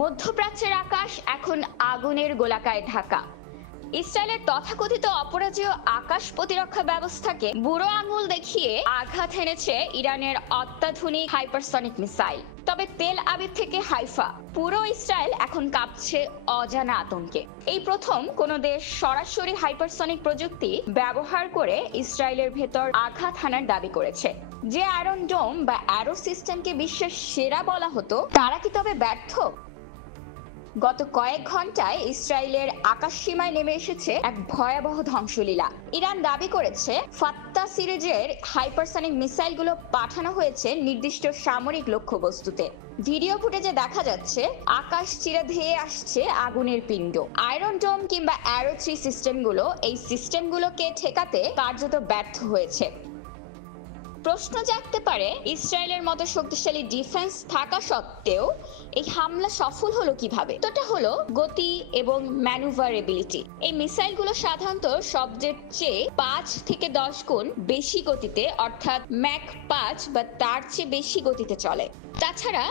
মধ্যপ্রাচ্যের আকাশ এখন আগুনের গোলাকায় ঢাকা। ইসরায়েলের তথাকথিত অপরাজেয় আকাশ প্রতিরক্ষা ব্যবস্থাকে বুড়ো আঙুল দেখিয়ে আঘাত এনেছে ইরানের অত্যাধুনিক হাইপারসনিক মিসাইল। তবে তেল আবিব থেকে হাইফা, পুরো ইসরায়েল এখন কাঁপছে অজানা আতঙ্কে। এই প্রথম কোনো দেশ সরাসরি হাইপারসনিক প্রযুক্তি ব্যবহার করে ইসরায়েলের ভেতর আঘাত হানার দাবি করেছে। যে আয়রন ডোম বা অ্যারো সিস্টেমকে বিশ্বের সেরা বলা হতো, তারা কি তবে ব্যর্থ? গত কয়েক ঘন্টায় ইসরায়েলের আকাশ সীমায় নেমে এসেছে এক ভয়াবহ ধ্বংসলীলা। ইরান দাবি করেছে ফাত্তা সিরিজের হাইপারসনিক মিসাইলগুলো পাঠানো হয়েছে নির্দিষ্ট সামরিক লক্ষ্যবস্তুতে। ভিডিও ফুটেজে দেখা যাচ্ছে আকাশ চিরে ধেয়ে আসছে আগুনের পিণ্ড। আয়রন ডোম কিংবা অ্যারো 3 সিস্টেমগুলো এই সিস্টেমগুলোকে ঠেকাতে কার্যত ব্যর্থ হয়েছে। প্রশ্ন জাগতে পারে, ইসরায়েলের মতো শক্তিশালী ডিফেন্স থাকা সত্ত্বেও এই হামলা সফল হলো কিভাবে? তোটা হলো গতি এবং ম্যানুভারেবিলিটি। এই মিসাইলগুলো সাধারণত শব্দের চেয়ে 5 থেকে 10 গুণ বেশি গতিতে, অর্থাৎ ম্যাক 5 বা তার চেয়ে বেশি গতিতে চলে। তাছাড়া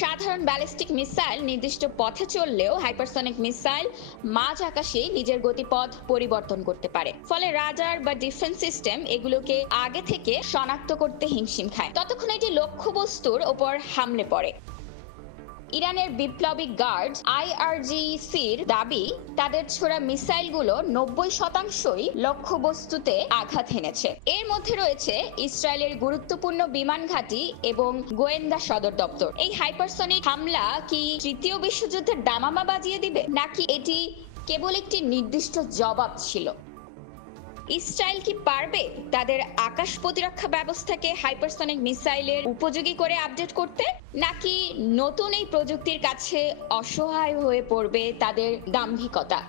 সাধারণ ব্যালিস্টিক মিসাইল নির্দিষ্ট পথে চললেও হাইপারসনিক মিসাইল মাঝ আকাশে নিজের গতিপথ পরিবর্তন করতে পারে। ফলে রাডার বা ডিফেন্স সিস্টেম এগুলোকে আগে থেকে শনাক্ত করতে হিমশিম খায়, ততক্ষণ এটি লক্ষ্যবস্তুর ওপর হামলে পড়ে। ইরানের বিপ্লবী গার্ড IRGCর দাবি, তাদের ছোড়া মিসাইলগুলো 90%ই লক্ষ্যবস্তুতে আঘাত এনেছে। এর মধ্যে রয়েছে ইসরায়েলের গুরুত্বপূর্ণ বিমান ঘাঁটি এবং গোয়েন্দা সদর দপ্তর। এই হাইপারসনিক হামলা কি তৃতীয় বিশ্বযুদ্ধের দামামা বাজিয়ে দিবে, নাকি এটি কেবল একটি নির্দিষ্ট জবাব ছিল? ইসরায়েল কি পারবে তাদের আকাশ প্রতিরক্ষা ব্যবস্থাকে হাইপারসনিক মিসাইলের উপযোগী করে আপডেট করতে, নাকি নতুন এই প্রযুক্তির কাছে অসহায় হয়ে পড়বে তাদের দাম্ভিকতা?